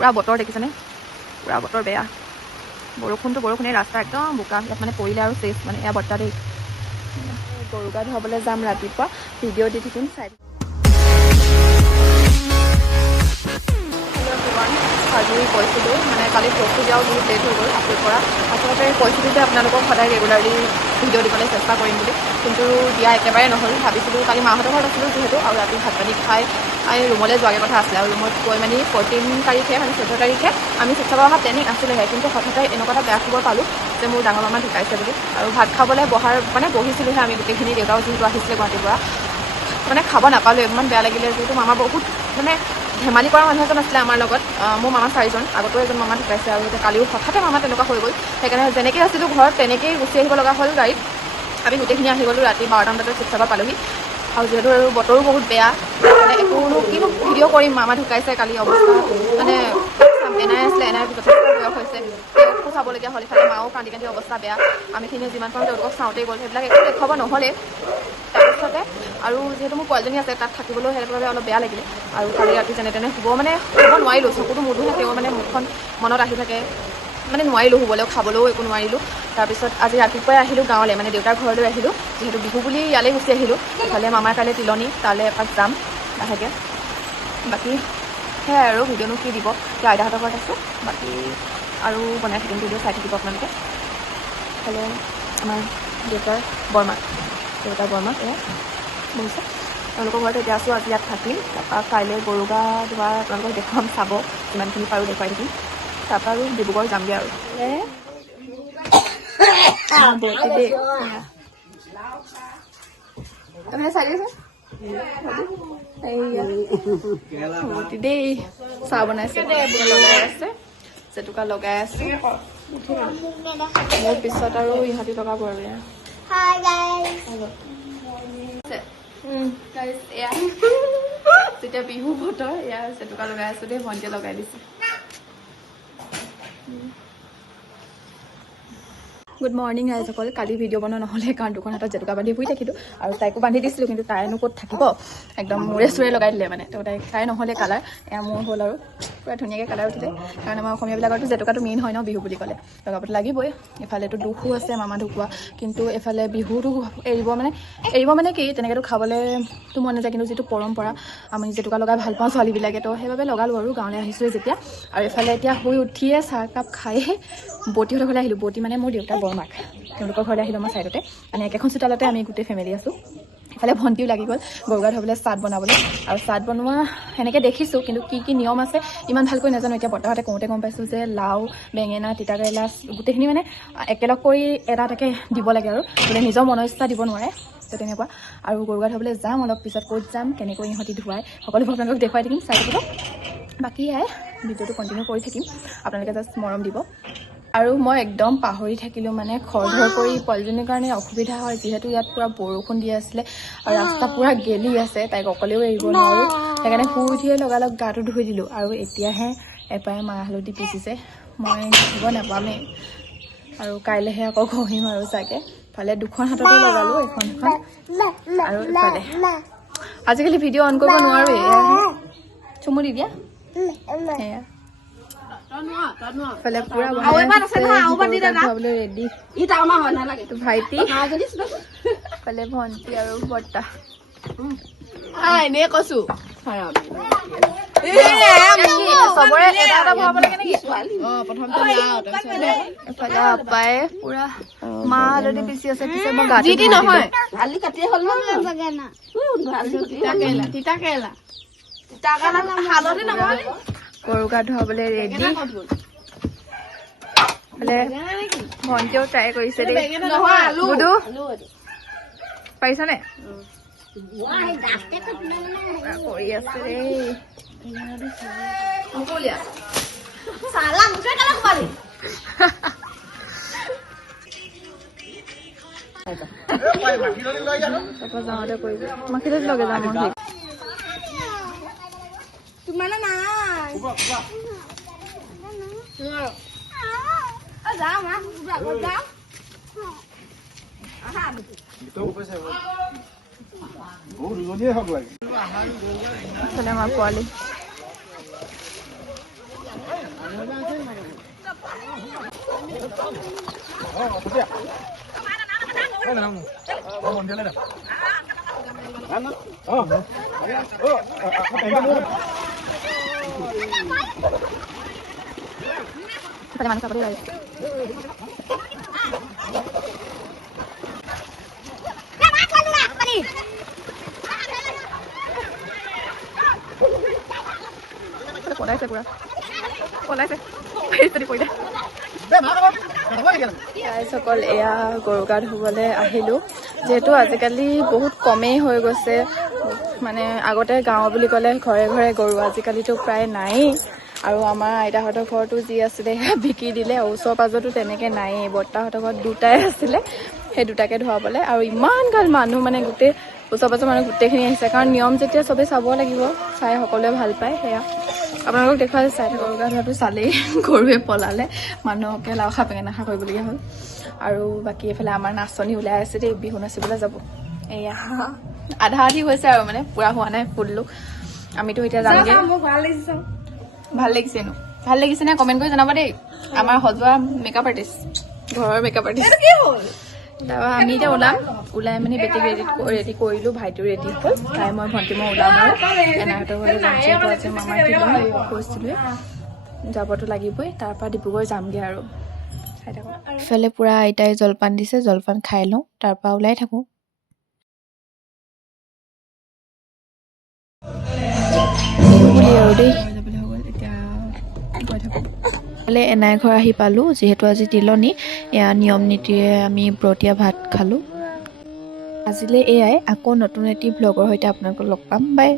পুৰা বতৰ দেখিছেনে পুৰা বতৰ বেয়া বৰষুণেই ৰাস্তা একদম বোকা ইয়াত মানে পৰিলে আৰু চেচ মানে এয়া বৰ্তা দেই গৰু গা ধুৱাবলৈ যাম ৰাতিপুৱা ভিডিঅ' দি থাকিম চাই আজি কৈছিলোঁ মানে কালি পৰহি দিয়াও বহুত লেট হৈ গ'ল আপলোড কৰা আচলতে কৈছিলোঁ যে আপোনালোকক সদায় ৰেগুলাৰলি ভিডিঅ' দিবলৈ চেষ্টা কৰিম বুলি কিন্তু দিয়া একেবাৰে নহ'ল ভাবিছিলোঁ কালি মাহঁতৰ ঘৰত আছিলোঁ যিহেতু আৰু ৰাতি ভাত পানী খাই ৰুমলৈ যোৱাগৈ কথা আছিলে আৰু ৰুমত গৈ মানে 14 তাৰিখে মানে 14 তাৰিখে আমি শিৱসাগৰ অহা প্লেনিং আছিলেহে কিন্তু হঠাতে এনেকুৱা এটা বেয়া খবৰ পালোঁ যে মোৰ ডাঙৰ মামা ঢুকাইছে বুলি আৰু ভাত খাবলৈ বহিছিলোঁহে আমি গোটেইখিনি দেউতাও যিহেতু আহিছিলে গুৱাহাটীৰ পৰা মানে খাব নাপালোঁ ইমান বেয়া লাগিলে যিহেতু মামা বহুত মানে ধেমালি কৰা মানুহ এজন আছিলে আমাৰ লগত মোৰ মামা 4জন আগতো এজন মামা ঢুকাইছে আৰু এতিয়া কালিও হঠাতে মামা তেনেকুৱা হৈ গ'ল সেইকাৰণে যেনেকৈ আছিলোঁ ঘৰত তেনেকেই গুচি আহিব লগা হ'ল গাড়ীত আমি গোটেইখিনি আহি গ'লোঁ ৰাতি 12টা বজাত শিৱসাগৰ পালোহি আৰু যিহেতু আৰু বতৰো বহুত বেয়া মানে কিনো ভিডিঅ' কৰিম মামা ঢুকাইছে কালি অৱস্থা মানে এনাই আছিলে এনাই যথেষ্ট বয়স হৈছে তেওঁকো চাবলগীয়া হ'ল ইফালে মাও কান্দি কান্দি অৱস্থা বেয়া আমিখিনি যিমান পাৰোঁ তেওঁলোকক চাওঁতেই গ'ল সেইবিলাক একো দেখুৱাব নহ'লে তাৰপিছতে আৰু যিহেতু মোৰ পোৱালজনী আছে তাত থাকিবলৈও সেইবাবে অলপ বেয়া লাগিলে আৰু কালি ৰাতি যেনে তেনে শুব নোৱাৰিলোঁ চকুটো মুদোহে তেওঁ মানে মুখখন মনত আহি থাকে মানে নোৱাৰিলোঁ শুবলৈও খাবলৈও একো নোৱাৰিলোঁ তাৰপিছত আজি ৰাতিপুৱাই আহিলোঁ গাঁৱলৈ মানে দেউতাৰ ঘৰলৈ আহিলোঁ যিহেতু বিহু বুলি ইয়ালৈ গুচি আহিলোঁ ইফালে মামাৰ কাইলৈ তিলনি তালৈ এপাক যাম লাহেকৈ বাকী সেয়াই আৰু ভিডিঅ'নো কি দিব এতিয়া আইতাহঁতৰ ঘৰত আছোঁ বাকী আৰু বনাই থাকিম ভিডিঅ' চাই থাকিব আপোনালোকে ইফালে আমাৰ দেউতাৰ বৰমা এয়া বহিছে তেওঁলোকৰ ঘৰত এতিয়া আছোঁ আজি ইয়াত থাকিম তাৰপৰা কাইলৈ গৰু গা ধোৱা আপোনালোকক দেখুৱাম চাব যিমানখিনি পাৰোঁ দেখুৱাই থাকিম তাৰপৰা আৰু ডিব্ৰুগড় যামগৈ আৰু দেই চাহ বনাইছে লগাই আছে জেতুকা লগাই আছে মোৰ পিছত আৰু ইহঁতি লগাব আৰু যেতিয়া বিহু বতৰ এয়া জেতুকা লগাই আছো দেই ভণ্টিয়ে লগাই দিছে গুড মৰ্ণিং ৰাইজসকল কালি ভিডিঅ' বনোৱা নহ'লে কাৰণ দুখন হাতত জেতুকা বান্ধি শুই থাকিলোঁ আৰু তাইকো বান্ধি দিছিলোঁ কিন্তু তাইনো ক'ত থাকিব একদম মূৰে চূৰে লগাই দিলে মানে তো তাই নহ'লে কালাৰ এয়া মোৰ হ'ল আৰু পুৰা ধুনীয়াকৈ কালাৰ উঠিলে কাৰণ আমাৰ অসমীয়াবিলাকৰতো জেতুকাটো মেইন হয় ন বিহু বুলি ক'লে লগাবতো লাগিবই এফালেতো দুখো আছে মামা ঢুকুৱা কিন্তু এফালে বিহুটো এৰিব মানে কি তেনেকৈতো খাবলৈতো মন নাযায় কিন্তু যিটো পৰম্পৰা আমি জেতুকা লগাই ভাল পাওঁ ছোৱালীবিলাকে তো সেইবাবে লগালোঁ আৰু গাঁৱলৈ আহিছোঁৱে যেতিয়া আৰু এফালে এতিয়া শুই উঠিয়ে চাহকাপ খায়ে বটিহঁতৰ ঘৰলৈ আহিলোঁ বটি মানে মোৰ দেউতাৰ বৰমাক তেওঁলোকৰ ঘৰলৈ আহিলোঁ আমাৰ ছাইডতে মানে একেখন চোতালতে আমি গোটেই ফেমিলি আছোঁ ইফালে ভণ্টিও লাগি গ'ল গৰু গা ধুবলৈ চাট বনাবলৈ আৰু চাট বনোৱা সেনেকৈ দেখিছোঁ কিন্তু কি নিয়ম আছে ইমান ভালকৈ নাজানো এতিয়া বৰ্তাহঁতে কওঁতে গম পাইছোঁ যে লাও বেঙেনা তিতাকেৰেলা গোটেইখিনি মানে একেলগ কৰি এটা এটাকৈ দিব লাগে আৰু বোলে নিজৰ মনৰ ইচ্ছা দিব নোৱাৰে তো তেনেকুৱা আৰু গৰু গা ধুবলৈ যাম অলপ পিছত ক'ত যাম কেনেকৈ ইহঁতি ধুৱাই সকলোবোৰ আপোনালোকক দেখুৱাই থাকিম চাই থাকিব বাকী ভিডিঅ'টো কণ্টিনিউ কৰি থাকিম আপোনালোকে জাষ্ট মৰম দিব আৰু মই একদম পাহৰি থাকিলোঁ মানে খৰধৰ কৰি পোৱালীজনীৰ কাৰণে অসুবিধা হয় যিহেতু ইয়াত পূৰা বৰষুণ দি আছিলে আৰু ৰাস্তা পূৰা গেলি আছে তাইক অকলেও এৰিব নোৱাৰোঁ সেইকাৰণে শুই উঠিয়ে লগালগ গাটো ধুই দিলোঁ আৰু এতিয়াহে এপাৰে মাহ হালধি পিচিছে মই ঘঁহিব নাপামেই আৰু কাইলৈহে আকৌ ঘঁহিম আৰু চাগে ইফালে দুখন হাততে লগালোঁ এখন আৰু ইফালে আজিকালি ভিডিঅ' অন কৰিব নোৱাৰোৱেই চুমু দি দিয়া সেয়া ইফালে পুৰা বনাবলৈ ৰেডি ভাইটি ইফালে ভণ্টি আৰু বৰ্তা এনে কৈছো চবৰে এটা এটা ভৰাব লাগে নেকি এফালে আপাই পুৰা মাহ হালধি পিচি আছে পিছে মই গাটো নহয় গৰু গা ধুৱাবলৈ ৰেডি ভণ্টিও ট্ৰাই কৰিছে দেই বুধু পাৰিছনে কৰি আছে দেই যাওঁতে কৰিব মাখিলত লগে যাম তোমাৰ নাই যাও মা যাও আমাৰ পোৱালি মানুহ চাবলৈ লাগে পলাইছে পুৰা পলাইছে পৰিলে ৰাইজসকল এয়া গৰু গা ধুবলৈ আহিলোঁ যিহেতু আজিকালি বহুত কমেই হৈ গৈছে মানে আগতে গাঁও বুলি ক'লে ঘৰে ঘৰে গৰু আজিকালিতো প্ৰায় নায়েই আৰু আমাৰ আইতাহঁতৰ ঘৰতো যি আছিলে সেয়া বিকি দিলে ওচৰ পাজতো তেনেকৈ নায়েই বৰ্তাহঁতৰ ঘৰত দুটাই আছিলে সেই দুটাকে ধুৱাবলৈ আৰু ইমান গাল মানুহ মানে গোটেই ওচৰ পাজৰ মানুহ গোটেইখিনি আহিছে কাৰণ নিয়ম যেতিয়া চবেই চাব লাগিব চাই সকলোৱে ভাল পায় সেয়া আপোনালোকক দেখুৱাই চাই গৰু গা ধোৱাটো চালেই গৰুৱে পলালে মানুহকে লাও খা বেঙেনা খা কৰিবলগীয়া হ'ল আৰু বাকী এইফালে আমাৰ নাচনী ওলাই আছে দেই বিহু নাচিবলৈ যাব এয়া আধা আধি হৈছে আৰু মানে পূৰা হোৱা নাই ফুললো আমিতো এতিয়া যামগৈ ভাল লাগিছেনো ভাল লাগিছে নে কমেণ্ট কৰি জনাব দেই আমাৰ সজোৱা মেকআপ আৰ্টিষ্ট ঘৰৰ মেকআপ আৰ্টিষ্ট তাৰপৰা আমি এতিয়া ওলাই মানে বেটেক ৰেডি কৰিলোঁ ভাইটিও ৰেডি হ'ল তাই মই ভণ্টি মই ওলাম আৰু এনাহঁতৰ ঘৰলৈ যাম যিহেতু আজি মামাৰ কিবা কৈছিলোঁৱে যাবতো লাগিবই তাৰপৰা ডিব্ৰুগড় যামগৈ আৰু চাই থাকোঁ ইফালে পূৰা আইতাই জলপান দিছে জলপান খাই লওঁ তাৰপৰা ওলাই থাকোঁ বুলি আৰু দেই যাবলৈ হৈ গ'ল এতিয়া গৈ থাকোঁ এনাই ঘৰ আহি পালোঁ যিহেতু আজি তিলনি এয়া নিয়ম নীতিৰে আমি ব্ৰতীয়া ভাত খালোঁ আজিলৈ এয়াই আকৌ নতুন এটি ব্লগৰ সৈতে আপোনালোকক লগ পাম বাই